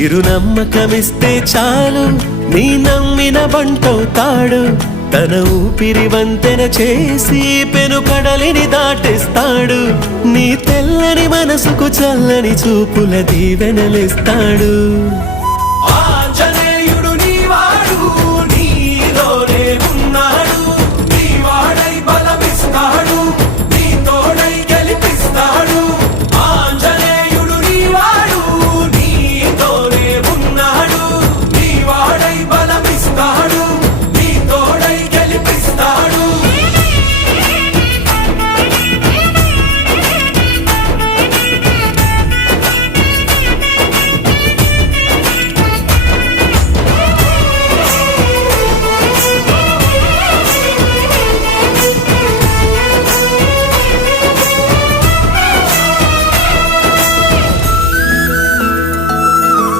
చిరు నమ్మకమిస్తే చాలు నీ నమ్మిన బంటవుతాడు తన ఊపిరి వంతెన చేసి పెను కడలిని దాటేస్తాడు నీ తెల్లని మనసుకు చల్లని చూపుల దీవెనలిస్తాడు